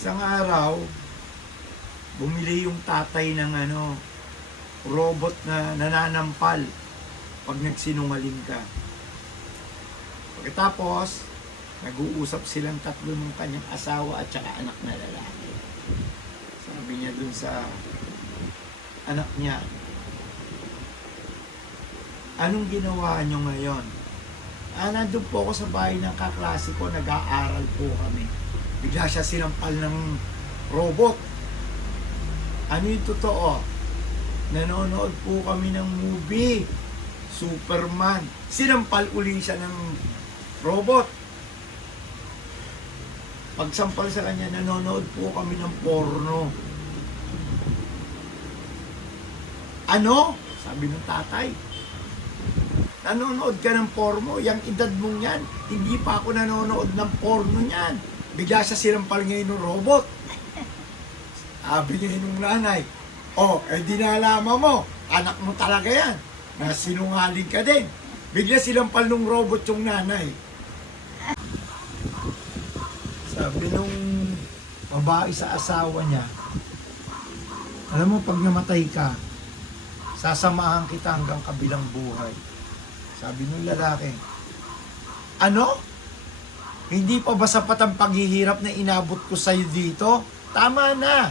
Isang araw, bumili yung tatay ng robot na nananampal pag nagsinungaling ka. Pagkatapos, nag-uusap silang tatlo ng kanyang asawa at saka anak na lalaki. Sabi niya dun sa anak niya, anong ginawa niyo ngayon? Nandun po ako sa bahay ng kaklase ko, nag-aaral po kami. Bigla siya sinampal ng robot. Ano yung totoo? Nanonood po kami ng movie, Superman. Sinampal uli siya ng robot. Pagsampal sa kanya, nanonood po kami ng porno. Ano? Sabi ng tatay. Nanonood ka ng porno? Yang edad mong yan, hindi pa ako nanonood ng porno niyan. Bigla siya sinampal ngayon ng robot. Sabi niya nung nanay, di nalaman mo, anak mo talaga yan. Na sinungaling ka din. Bigla sinampal ng robot yung nanay. Sabi nung babae sa asawa niya, alam mo, pag namatay ka, sasamahan kita hanggang kabilang buhay. Sabi nung lalaki, ano? Hindi pa ba sapat ang paghihirap na inabot ko sa'yo dito? Tama na!